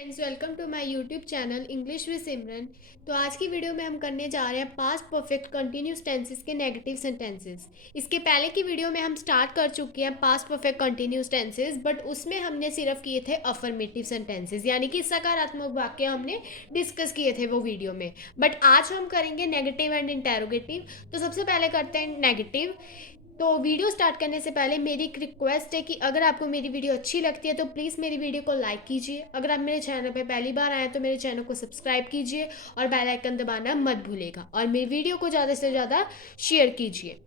Friends, welcome to my YouTube channel English with Simran. तो आज की वीडियो में हम करने जा रहे हैं पास्ट परफेक्ट कंटिन्यूस टेंसेस के नेगेटिव सेंटेंसेस। इसके पहले की वीडियो में हम स्टार्ट कर चुके हैं past perfect continuous tenses, but उसमें हमने सिर्फ किए थे अफर्मेटिव सेंटेंसेस, यानी कि सकारात्मक वाक्य हमने डिस्कस किए थे वो वीडियो में। बट आज हम करेंगे नेगेटिव एंड इंटेरोगेटिव। तो सबसे पहले करते हैं नेगेटिव। तो वीडियो स्टार्ट करने से पहले मेरी एक रिक्वेस्ट है कि अगर आपको मेरी वीडियो अच्छी लगती है तो प्लीज़ मेरी वीडियो को लाइक कीजिए। अगर आप मेरे चैनल पे पहली बार आए तो मेरे चैनल को सब्सक्राइब कीजिए और बेल आइकन दबाना मत भूलिएगा, और मेरी वीडियो को ज़्यादा से ज़्यादा शेयर कीजिए।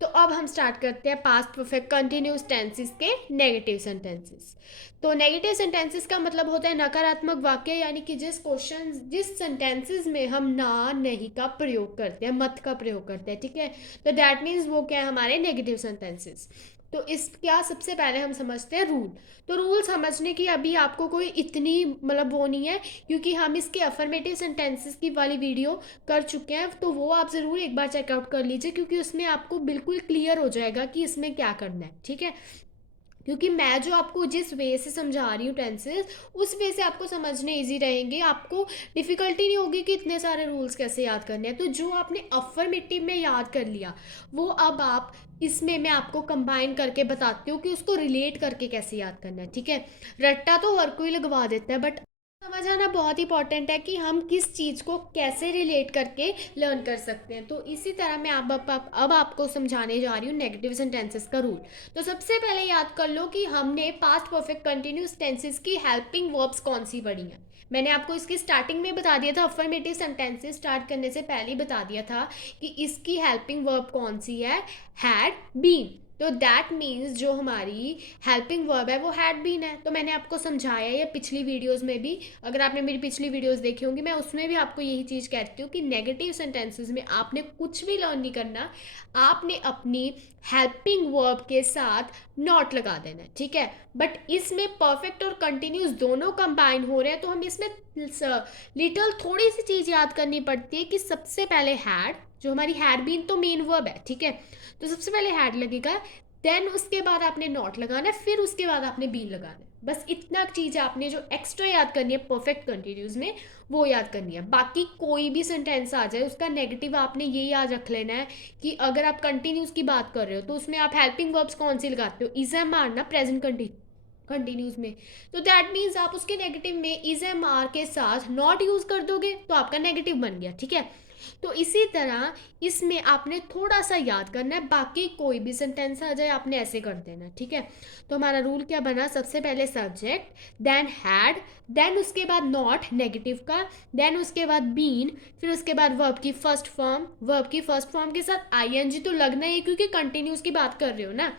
तो अब हम स्टार्ट करते हैं पास्ट परफेक्ट कंटिन्यूस टेंसेस के नेगेटिव सेंटेंसेस। तो नेगेटिव सेंटेंसेस का मतलब होता है नकारात्मक वाक्य, यानी कि जिस सेंटेंसेस में हम ना नहीं का प्रयोग करते हैं, मत का प्रयोग करते हैं, ठीक है। तो दैट मीन्स वो क्या है, हमारे नेगेटिव सेंटेंसेस। तो इस क्या सबसे पहले हम समझते हैं रूल। तो रूल समझने की अभी आपको कोई इतनी मतलब वो नहीं है, क्योंकि हम इसके अफर्मेटिव सेंटेंसेस की वाली वीडियो कर चुके हैं। तो वो आप ज़रूर एक बार चेकआउट कर लीजिए, क्योंकि उसमें आपको बिल्कुल क्लियर हो जाएगा कि इसमें क्या करना है, ठीक है। क्योंकि मैं जो आपको जिस वे से समझा रही हूँ टेंसेस, उस वे से आपको समझने इजी रहेंगे, आपको डिफ़िकल्टी नहीं होगी कि इतने सारे रूल्स कैसे याद करने हैं। तो जो आपने अफर्मेटिव में याद कर लिया, वो अब आप इसमें मैं आपको कंबाइन करके बताती हूँ कि उसको रिलेट करके कैसे याद करना है, ठीक है। रट्टा तो हर कोई लगवा देता है, बट समझ आना बहुत इंपॉर्टेंट है कि हम किस चीज़ को कैसे रिलेट करके लर्न कर सकते हैं। तो इसी तरह मैं अब आपको समझाने जा रही हूँ नेगेटिव सेंटेंसेस का रूल। तो सबसे पहले याद कर लो कि हमने पास्ट परफेक्ट कंटिन्यूस टेंसेस की हेल्पिंग वर्ब्स कौन सी पढ़ी हैं। मैंने आपको इसकी स्टार्टिंग में बता दिया था, अफर्मेटिव सेंटेंसेस स्टार्ट करने से पहले ही बता दिया था कि इसकी हेल्पिंग वर्ब कौन सी है, हैड बीन। तो दैट मीन्स जो हमारी हेल्पिंग वर्ब है वो हैड बीन है। तो मैंने आपको समझाया ये पिछली वीडियोस में भी, अगर आपने मेरी पिछली वीडियोस देखी होंगी, मैं उसमें भी आपको यही चीज़ कहती हूँ कि नेगेटिव सेंटेंसेस में आपने कुछ भी लर्न नहीं करना, आपने अपनी हेल्पिंग वर्ब के साथ नॉट लगा देना है, ठीक है। बट इसमें परफेक्ट और कंटिन्यूस दोनों कंबाइन हो रहे हैं, तो हम इसमें लिटल थोड़ी सी चीज़ याद करनी पड़ती है कि सबसे पहले हैड, जो हमारी हैड बीन तो मेन वर्ब है, ठीक है। तो सबसे पहले हैड लगेगा, देन उसके बाद आपने नॉट लगाना है, फिर उसके बाद आपने बीन लगाना है। बस इतना चीज़ आपने जो एक्स्ट्रा याद करनी है परफेक्ट कंटिन्यूज में, वो याद करनी है। बाकी कोई भी सेंटेंस आ जाए उसका नेगेटिव आपने ये याद रख लेना है कि अगर आप कंटिन्यूज की बात कर रहे हो तो उसमें आप हेल्पिंग वर्ब्स कौन सी लगाते हो, इज एम आर ना, प्रेजेंट कंटिन्यूज में। तो दैट मीन्स आप उसके नेगेटिव में इज एम आर के साथ नॉट यूज कर दोगे तो आपका नेगेटिव बन गया, ठीक है। तो इसी तरह इसमें आपने थोड़ा सा याद करना है, बाकी कोई भी सेंटेंस आ जाए आपने ऐसे कर देना, ठीक है। तो हमारा रूल क्या बना, सबसे पहले सब्जेक्ट, देन हैड, देन उसके बाद नॉट नेगेटिव का, देन उसके बाद बीन, फिर उसके बाद वर्ब की फर्स्ट फॉर्म, वर्ब की फर्स्ट फॉर्म के साथ आईएनजी तो लगना ही है क्योंकि कंटिन्यूस की बात कर रहे हो ना।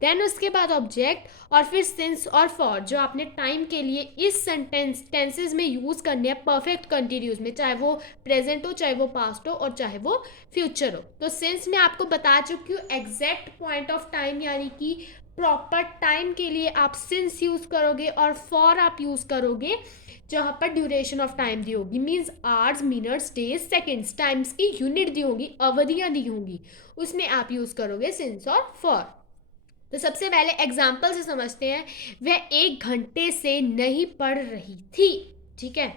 देन उसके बाद ऑब्जेक्ट, और फिर सिंस और फॉर, जो आपने टाइम के लिए इस सेंटेंस टेंसेज में यूज़ करने हैं परफेक्ट कंटिन्यूस में, चाहे वो प्रेजेंट हो, चाहे वो पास्ट हो, और चाहे वो फ्यूचर हो। तो सिंस मैं आपको बता चुकी हूँ एग्जैक्ट पॉइंट ऑफ टाइम, यानी कि प्रॉपर टाइम के लिए आप सिंस यूज़ करोगे, और फॉर आप यूज़ करोगे जहाँ पर ड्यूरेशन ऑफ टाइम दी होगी, means hours, minutes, days, seconds, times की यूनिट दी होगी, अवधियाँ दी होंगी, उसमें आप यूज़ करोगे सिंस और फॉर। तो सबसे पहले एग्जाम्पल से समझते हैं। वह 1 घंटे से नहीं पढ़ रही थी, ठीक है।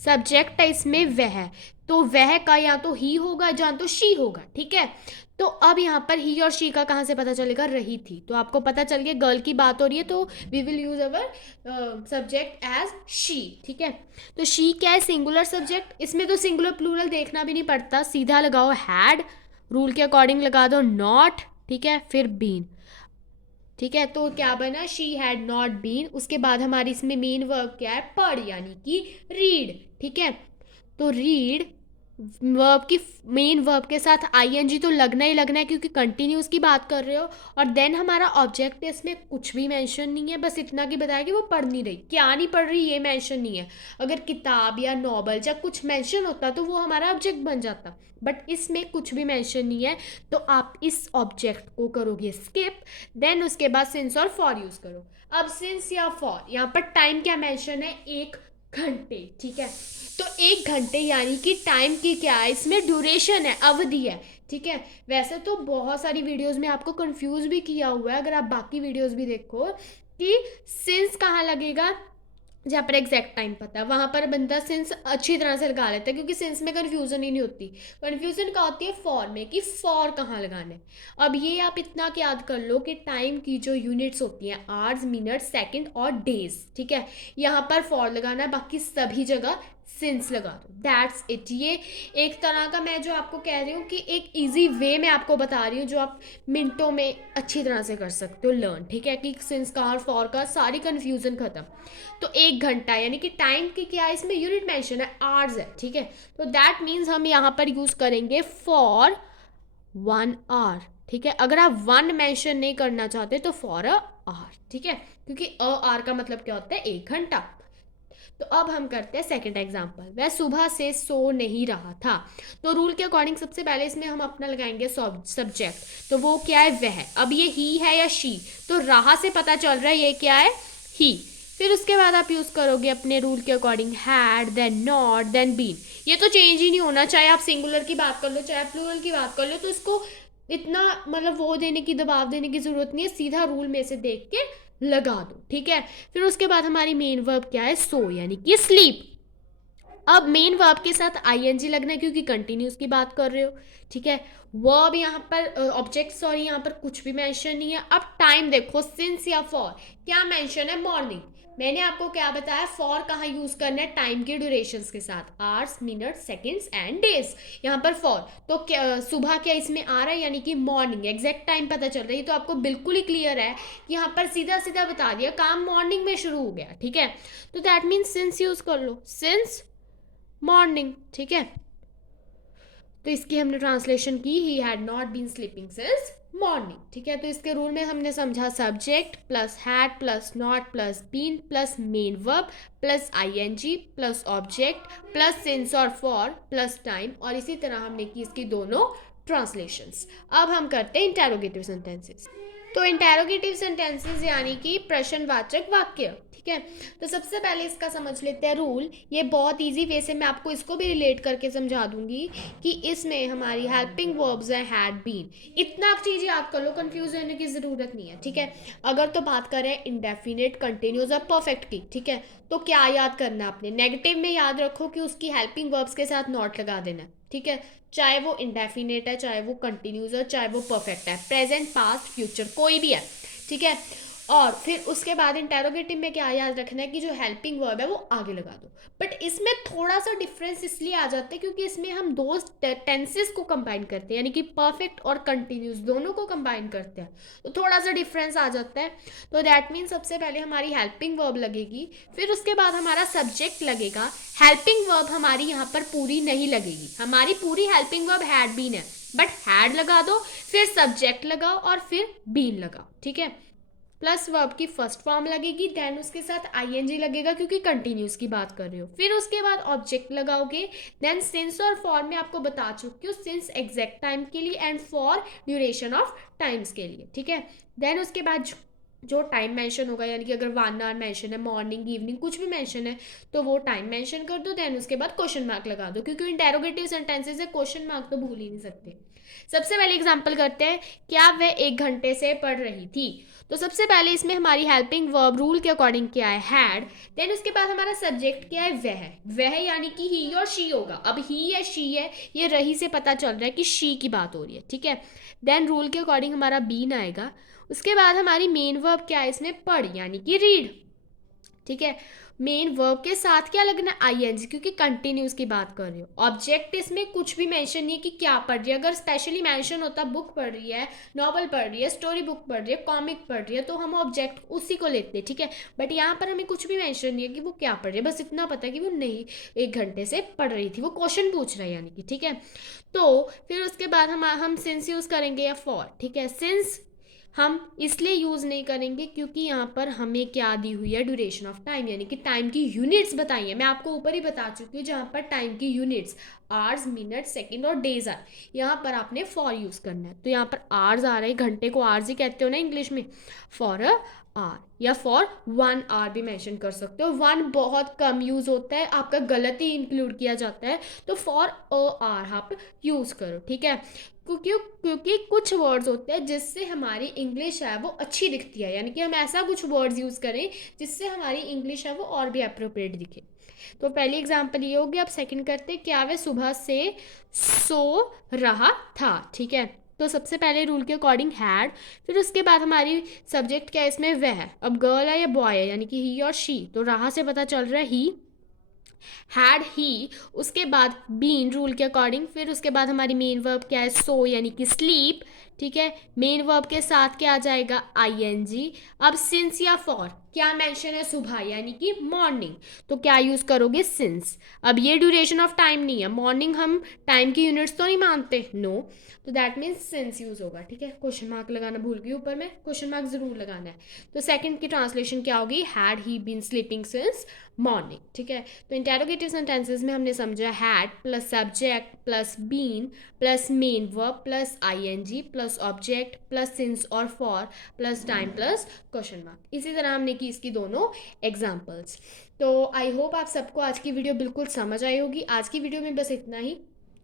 सब्जेक्ट है इसमें वह, तो वह का या तो ही होगा या तो शी होगा, ठीक है। तो अब यहाँ पर ही और शी का कहाँ से पता चलेगा, रही थी। तो आपको पता चल गया गर्ल की बात हो रही है, तो we will use our subject as she, ठीक है। तो शी क्या है, सिंगुलर सब्जेक्ट, इसमें तो सिंगुलर प्लूरल देखना भी नहीं पड़ता, सीधा लगाओ हैड, रूल के अकॉर्डिंग लगा दो नॉट, ठीक है, फिर बीन, ठीक है। तो क्या बना, शी हैड नॉट बीन। उसके बाद हमारी इसमें मेन वर्ब क्या है, पढ़, यानी कि रीड, ठीक है। तो रीड वर्ब की मेन वर्ब के साथ आईएनजी तो लगना ही लगना है क्योंकि कंटिन्यूस की बात कर रहे हो। और देन हमारा ऑब्जेक्ट है, इसमें कुछ भी मेंशन नहीं है, बस इतना कि बताया कि वो पढ़ नहीं रही, क्या नहीं पढ़ रही ये मेंशन नहीं है। अगर किताब या नॉवल या कुछ मेंशन होता तो वो हमारा ऑब्जेक्ट बन जाता, बट इसमें कुछ भी मेंशन नहीं है, तो आप इस ऑब्जेक्ट को करोगे स्किप। देन उसके बाद सिंस और फॉर यूज करो। अब सिंस या फॉर, यहाँ पर टाइम क्या मेंशन है, 1 घंटे, ठीक है। तो 1 घंटे यानी कि टाइम की क्या है, इसमें ड्यूरेशन है, अवधि है, ठीक है। वैसे तो बहुत सारी वीडियोस में आपको कंफ्यूज भी किया हुआ है, अगर आप बाकी वीडियोस भी देखो कि सिंस कहाँ लगेगा, जहाँ पर एग्जैक्ट टाइम पता है वहाँ पर बंदा सिंस अच्छी तरह से लगा लेता है, क्योंकि सिंस में कन्फ्यूज़न ही नहीं होती। कन्फ्यूज़न क्या होती है फॉर में, कि फॉर कहाँ लगाना है। अब ये आप इतना याद कर लो कि टाइम की जो यूनिट्स होती हैं आवर्स, मिनट, सेकंड और डेज, ठीक है, यहाँ पर फॉर लगाना है, बाकी सभी जगह सिंस लगा दो, दैट्स इट। ये एक तरह का मैं जो आपको कह रही हूँ कि एक इजी वे में आपको बता रही हूँ, जो आप मिनटों में अच्छी तरह से कर सकते हो लर्न, ठीक है, कि सिंस का और फॉर का सारी कन्फ्यूज़न ख़त्म। तो 1 घंटा यानी कि टाइम की क्या है इसमें यूनिट मेंशन है, आवर्स है, ठीक है। तो दैट मीन्स हम यहाँ पर यूज़ करेंगे फॉर 1 आवर, ठीक है। अगर आप वन मेंशन नहीं करना चाहते तो फॉर अ आवर, ठीक है, क्योंकि अ आर का मतलब क्या होता है 1 घंटा। तो अब हम करते हैं सेकंड एग्जांपल। वह सुबह से सो नहीं रहा था। तो रूल के अकॉर्डिंग सबसे पहले इसमें हम अपना लगाएंगे सब्जेक्ट। तो वो क्या है, वह। अब ये ही है या शी, तो रहा से पता चल रहा है ये क्या है, ही। फिर उसके बाद आप यूज़ करोगे अपने रूल के according had, then not, then been. ये तो चेंज ही नहीं होना, चाहे आप सिंगुलर की बात कर लो चाहे प्लूरल की बात कर लो, तो इसको इतना मतलब वो देने की, दबाव देने की ज़रूरत नहीं है, सीधा रूल में से देख के लगा दो, ठीक है। फिर उसके बाद हमारी मेन वर्ब क्या है, सो यानी कि स्लीप। अब मेन वर्ब के साथ आईएनजी लगना है क्योंकि कंटिन्यूस की बात कर रहे हो, ठीक है। वर्ब यहाँ पर ऑब्जेक्ट, सॉरी यहाँ पर कुछ भी मेंशन नहीं है। अब टाइम देखो, सिंस या फॉर, क्या मेंशन है, मॉर्निंग। मैंने आपको क्या बताया, फॉर कहाँ यूज करना है, टाइम के ड्यूरेशंस के साथ, hours, minute, seconds and days. यहाँ पर फॉर, तो क्या सुबह क्या इसमें आ रहा है, यानी कि मॉर्निंग, एग्जैक्ट टाइम पता चल रहा है। तो आपको बिल्कुल ही क्लियर है कि यहाँ पर सीधा सीधा बता दिया, काम मॉर्निंग में शुरू हो गया, ठीक है। तो दैट मीन्स सिंस यूज कर लो, सिंस मॉर्निंग, ठीक है। तो इसकी हमने ट्रांसलेशन की, he had not been sleeping since morning, ठीक है। तो इसके रूल में हमने समझा subject plus had plus not plus been plus main verb plus ING plus object plus since और फॉर प्लस टाइम, और इसी तरह हमने की इसकी दोनों ट्रांसलेशंस। अब हम करते हैं इंटेरोगेटिव सेंटेंसेस। तो इंटेरोगेटिव सेंटेंसेस यानी कि प्रश्नवाचक वाक्य, ठीक है। तो सबसे पहले इसका समझ लेते हैं रूल। ये बहुत इजी वे से मैं आपको इसको भी रिलेट करके समझा दूंगी कि इसमें हमारी हेल्पिंग वर्ब्स हैं हैड बीन। इतना चीज़ याद कर लो, कंफ्यूज होने की ज़रूरत नहीं है, ठीक है। अगर तो बात करें इंडेफिनिट, कंटिन्यूस और परफेक्ट की, ठीक है, तो क्या याद करना आपने, नेगेटिव में याद रखो कि उसकी हेल्पिंग वर्ब्स के साथ नॉट लगा देना, ठीक है। चाहे वो इंडेफिनेट है, चाहे वो कंटिन्यूस है, चाहे वो परफेक्ट है, प्रेजेंट, पास्ट, फ्यूचर, कोई भी है, ठीक है। और फिर उसके बाद इंटेरोगेटिव में क्या याद रखना है कि जो हेल्पिंग वर्ब है वो आगे लगा दो। बट इसमें थोड़ा सा डिफरेंस इसलिए आ जाता है क्योंकि इसमें हम दो टेंसेस को कंबाइन करते हैं, यानी कि परफेक्ट और कंटिन्यूस दोनों को कंबाइन करते हैं, तो थोड़ा सा डिफरेंस आ जाता है। तो दैट मीन सबसे पहले हमारी हेल्पिंग वर्ब लगेगी, फिर उसके बाद हमारा सब्जेक्ट लगेगा। हेल्पिंग वर्ब हमारी यहाँ पर पूरी नहीं लगेगी, हमारी पूरी हेल्पिंग वर्ब हैड बीन है, बट हैड लगा दो, फिर सब्जेक्ट लगाओ और फिर बीन लगाओ, ठीक है। प्लस वर्ब की फर्स्ट फॉर्म लगेगी, देन उसके साथ आईएनजी लगेगा क्योंकि कंटिन्यूस की बात कर रहे हो, फिर उसके बाद ऑब्जेक्ट लगाओगे, देन सिंस और फॉर में आपको बता चुकी हूँ, सिंस एग्जैक्ट टाइम के लिए and for duration of times के लिए, ठीक है। देन उसके बाद जो टाइम मेंशन होगा, यानी कि अगर 1 आवर मेंशन है, मॉर्निंग, इवनिंग, कुछ भी मेंशन है, तो वो टाइम मेंशन कर दो, देन उसके बाद क्वेश्चन मार्क लगा दो, क्योंकि इंटेरोगेटिव सेंटेंसेस है, क्वेश्चन मार्क तो भूल ही नहीं सकते। सबसे पहले एग्जांपल करते हैं, क्या वह 1 घंटे से पढ़ रही थी। तो सबसे पहले इसमें हमारी हेल्पिंग वर्ब रूल के अकॉर्डिंग क्या है, हैड। देन उसके बाद हमारा सब्जेक्ट क्या है, वह यानी कि ही और शी होगा। अब ही या शी है, ये रही से पता चल रहा है कि शी की बात हो रही है, ठीक है। देन रूल के अकॉर्डिंग हमारा बीन आएगा। उसके बाद हमारी मेन वर्ब क्या है इसमें, पढ़ यानी कि रीड, ठीक है। मेन वर्ब के साथ क्या लगना है, आईएनजी, क्योंकि कंटिन्यूस की बात कर रही हो। ऑब्जेक्ट इसमें कुछ भी मेंशन नहीं है कि क्या पढ़ रही है, अगर स्पेशली मेंशन होता बुक पढ़ रही है, नॉवल पढ़ रही है, स्टोरी बुक पढ़ रही है, कॉमिक पढ़ रही है, तो हम ऑब्जेक्ट उसी को लेते हैं, ठीक है। बट यहाँ पर हमें कुछ भी मेंशन नहीं है कि वो क्या पढ़ रही है, बस इतना पता है कि वो नहीं 1 घंटे से पढ़ रही थी, वो क्वेश्चन पूछ रहा है यानी कि, ठीक है। तो फिर उसके बाद हम सिंस यूज करेंगे या फॉर, ठीक है। सिंस हम इसलिए यूज़ नहीं करेंगे क्योंकि यहाँ पर हमें क्या दी हुई है, ड्यूरेशन ऑफ टाइम, यानी कि टाइम की यूनिट्स बताई है। मैं आपको ऊपर ही बता चुकी हूँ, जहाँ पर टाइम की यूनिट्स आवर्स, मिनट, सेकंड और डेज आर, यहाँ पर आपने फॉर यूज़ करना है। तो यहाँ पर आवर्स आ रहे हैं, घंटे को आवर्स ही कहते हो ना इंग्लिश में, फॉर अ आर या फॉर 1 आवर भी मेंशन कर सकते हो। 1 बहुत कम यूज़ होता है, आपका गलत ही इंक्लूड किया जाता है, तो फॉर अ आर आप यूज़ करो, ठीक है। क्योंकि कुछ वर्ड्स होते हैं जिससे हमारी इंग्लिश है वो अच्छी दिखती है, यानी कि हम ऐसा कुछ वर्ड्स यूज़ करें जिससे हमारी इंग्लिश है वो और भी अप्रोप्रिएट दिखे। तो पहली एग्जांपल ये होगी। अब सेकंड करते हैं, क्या वह सुबह से सो रहा था। ठीक है, तो सबसे पहले रूल के अकॉर्डिंग हैड, फिर उसके बाद हमारी सब्जेक्ट क्या है इसमें, वह है। अब गर्ल है या बॉय है, यानी कि ही और शी, तो रहा से पता चल रहा है ही, हैड ही, उसके बाद बीन रूल के अकॉर्डिंग, फिर उसके बाद हमारी मेन वर्ब क्या है, सो यानी कि स्लीप। ठीक है, मेन वर्ब के साथ क्या आ जाएगा, आईएनजी। अब सिंस या फॉर, क्या मेंशन है, सुबह यानी कि मॉर्निंग, तो क्या यूज करोगे, सिंस। अब ये ड्यूरेशन ऑफ टाइम नहीं है, मॉर्निंग हम टाइम की यूनिट्स तो नहीं मानते, नो, तो दैट मीन्स सिंस यूज होगा। ठीक है, क्वेश्चन मार्क लगाना भूल गई, ऊपर में क्वेश्चन मार्क जरूर लगाना है। तो सेकंड की ट्रांसलेशन क्या होगी, had he been sleeping since morning. ठीक है, तो इंटेरोगेटिव सेंटेंसेस में हमने समझा had plus subject plus been plus main verb plus ING plus object plus since और for plus time plus question mark. इसी तरह हमने की इसकी दोनों एग्जाम्पल्स। तो आई होप आप सबको आज की वीडियो बिल्कुल समझ आई होगी। आज की वीडियो में बस इतना ही।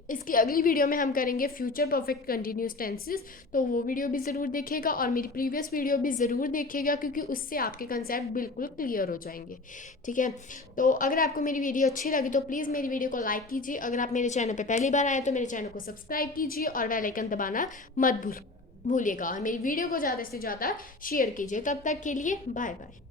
इसकी अगली वीडियो में हम करेंगे फ्यूचर परफेक्ट कंटिन्यूस टेंसेस, तो वो वीडियो भी ज़रूर देखेगा और मेरी प्रीवियस वीडियो भी ज़रूर देखेगा, क्योंकि उससे आपके कंसेप्ट बिल्कुल क्लियर हो जाएंगे। ठीक है, तो अगर आपको मेरी वीडियो अच्छी लगी तो प्लीज़ मेरी वीडियो को लाइक कीजिए। अगर आप मेरे चैनल पर पहली बार आए तो मेरे चैनल को सब्सक्राइब कीजिए और बेल आइकन दबाना मत भूलिएगा, और मेरी वीडियो को ज़्यादा से ज़्यादा शेयर कीजिए। तब तक के लिए बाय बाय।